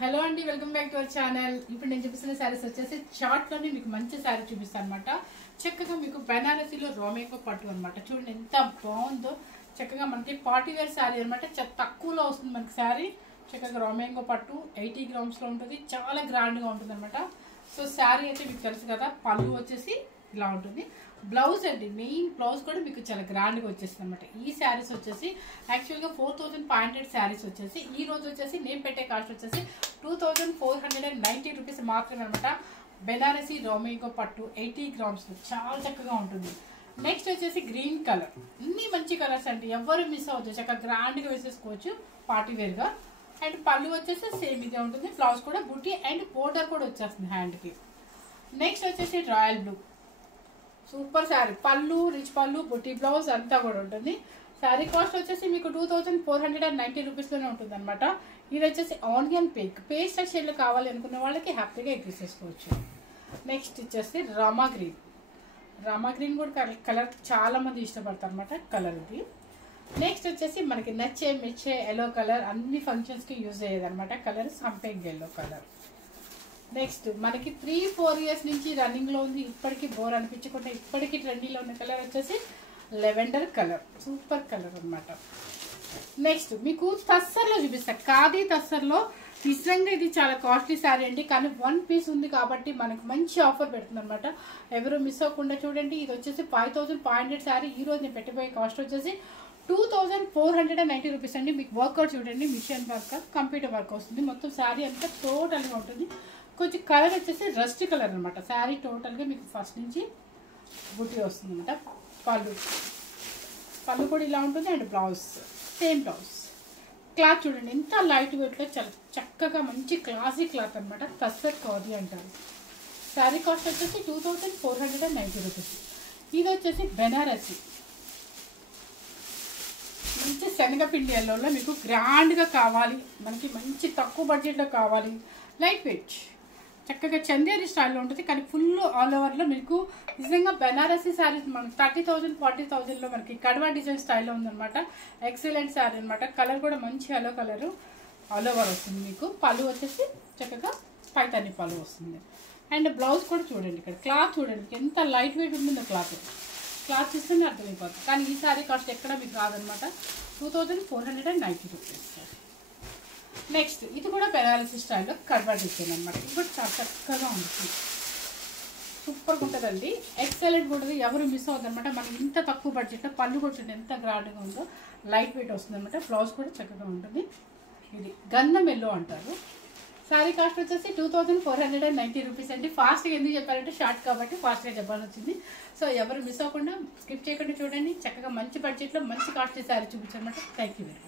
Hello అండి, welcome back to our channel. ఇప్పుడు నేను చూపిస్తున్న శారీస్ వచ్చేసి షార్ట్ లోనే మీకు మంచి శారీ చూపిస్తాను అనమాట. చక్కగా మీకు బెనారసీలో రోమేకో పట్టు అనమాట. చూడండి ఎంత బాగుందో. చక్కగా మనకి పార్టీ వేర్ శారీ అనమాట. తక్కువలో వస్తుంది మనకి శారీ. చక్కగా రోమేకో పట్టు 80 గ్రామ్స్ లో ఉంటుంది. చాలా గ్రాండ్ గా ఉంటుంది అనమాట. సో శారీ అయితే మీకు తెలుసు కదా. పళ్ళు వచ్చేసి ఇలా ఉంటుంది. బ్లౌజ్ అండి, మెయిన్ బ్లౌజ్ కూడా మీకు చాలా గ్రాండ్గా వచ్చేస్తుంది అనమాట. ఈ శారీస్ వచ్చేసి యాక్చువల్గా 4500 శారీస్ వచ్చేసి ఈ రోజు వచ్చేసి నేను పెట్టే కాస్ట్ వచ్చేసి 2490 రూపీస్ మాత్రమే అనమాట. బెనారసీ రోమేకో పట్టు 80 గ్రామ్స్ చాలా చక్కగా ఉంటుంది. నెక్స్ట్ వచ్చేసి గ్రీన్ కలర్. అన్ని మంచి కలర్స్ అండి, ఎవరు మిస్ అవ్వద్దు. చక్కగా గ్రాండ్గా వేసేసుకోవచ్చు పార్టీ వేర్గా. అండ్ పళ్ళు వచ్చేసి సేమ్ ఇదే ఉంటుంది. బ్లౌజ్ కూడా బుట్టి అండ్ బోర్డర్ కూడా వచ్చేస్తుంది హ్యాండ్కి. నెక్స్ట్ వచ్చేసి రాయల్ బ్లూ, సూపర్ శారీ. పళ్ళు రిచ్ పళ్ళు, బుట్టి బ్లౌజ్ అంతా కూడా ఉంటుంది. శారీ కాస్ట్ వచ్చేసి మీకు 2490 రూపీస్లోనే ఉంటుంది అనమాట. ఇది వచ్చేసి ఆనియన్ పింక్ పేస్ట్ షేడ్లో కావాలి అనుకున్న వాళ్ళకి హ్యాపీగా ఎక్కిసేసుకోవచ్చు. నెక్స్ట్ వచ్చేసి రామా గ్రీన్. రామా గ్రీన్ కూడా కలర్ చాలా మంది ఇష్టపడతారు అనమాట కలర్ ఇది. నెక్స్ట్ వచ్చేసి మనకి నచ్చే మెచ్చే ఎల్లో కలర్, అన్ని ఫంక్షన్స్కి యూజ్ అయ్యేది అనమాట కలర్. సంపంగి ఎల్లో కలర్. నెక్స్ట్ మనకి 3-4 ఇయర్స్ నుంచి రన్నింగ్లో ఉంది. ఇప్పటికీ బోర్ అనిపించకుండా ఇప్పటికీ ట్రెండీలో ఉన్న కలర్ వచ్చేసి లెవెండర్ కలర్. సూపర్ కలర్ అనమాట. నెక్స్ట్ మీకు తస్సర్లో చూపిస్తా. ఖాదీ తస్సర్లో నిజంగా ఇది చాలా కాస్ట్లీ శారీ అండి, కానీ 1 పీస్ ఉంది కాబట్టి మనకు మంచి ఆఫర్ పెడుతుంది అనమాట. ఎవరు మిస్ అవ్వకుండా చూడండి. ఇది వచ్చేసి 5500 శారీ. ఈ రోజు నేను పెట్టబోయే కాస్ట్ వచ్చేసి 2490 రూపీస్ అండి. మీకు వర్కౌట్ చూడండి, మిషన్ వర్క్ కంప్యూటర్ వర్క్ వస్తుంది. మొత్తం శారీ అంతా టోటల్గా ఉంటుంది. కొంచెం కలర్ వచ్చేసి రస్ట్ కలర్ అనమాట. శారీ టోటల్గా మీకు ఫస్ట్ నుంచి బుట్టి వస్తుంది అనమాట. పళ్ళు కూడా ఇలా ఉంటుంది. And blouse same blouse. Cloth చూడండి ఎంత లైట్ వెయిట్లో, చాలా చక్కగా మంచి క్లాసీ క్లాత్ అనమాట. తస్సర్ ఖాదీ అంటారు. శారీ కాస్ట్ వచ్చేసి 2490 రూపీస్. ఇది వచ్చేసి బెనారసీ మంచి శనగపిండి ఎల్లోలో మీకు గ్రాండ్గా కావాలి, మనకి మంచి తక్కువ బడ్జెట్లో కావాలి, లైట్ వెయిట్ చక్కగా చందేరి స్టైల్లో ఉంటుంది. కానీ ఫుల్ ఆల్ ఓవర్లో మీకు నిజంగా బెనారసీ శారీస్ మనకి 30,000 40,000లో మనకి కడవా డిజైన్ స్టైల్లో ఉందన్నమాట. ఎక్సలెంట్ శారీ అనమాట. కలర్ కూడా మంచి ఎల్లో కలరు ఆల్ ఓవర్ వస్తుంది. మీకు పళ్ళు వచ్చేసి చక్కగా పైతాని పళ్ళు వస్తుంది. అండ్ బ్లౌజ్ కూడా చూడండి, ఇక్కడ క్లాత్ చూడండి ఎంత లైట్ వెయిట్ ఉంటుందో. క్లాత్ చూస్తేనే అర్థమైపోతుంది. కానీ ఈ శారీ కాస్ట్ ఎక్కడ మీకు కాదనమాట. 2490 రూపీస్. నెక్స్ట్ ఇది కూడా బెనారసీ స్టైల్లో కడ్వా డిజైన్ అనమాట. ఇది కూడా చాలా చక్కగా ఉంటుంది. సూపర్గా ఉంటుందండి, ఎక్సలెంట్గా ఉంటుంది. ఎవరు మిస్ అవుతుంది అనమాట. మనకి ఇంత తక్కువ బడ్జెట్లో పళ్ళు కూడా ఎంత గ్రాండ్గా ఉందో, లైట్ వెయిట్ వస్తుంది అనమాట. బ్లౌజ్ కూడా చక్కగా ఉంటుంది. ఇది గంధం ఎల్లో అంటారు. శారీ కాస్ట్ వచ్చేసి 2490 రూపీస్ అండి. ఫాస్ట్గా ఎందుకు చెప్పారంటే షార్ట్ కాబట్టి ఫాస్ట్గా చెప్పాల్సి వచ్చింది. సో ఎవరు మిస్ అవ్వకుండా స్కిప్ చేయకుండా చూడండి. చక్కగా మంచి బడ్జెట్లో మంచి కాస్ట్లీ శారీ చూపించనమాట. Thank you very much.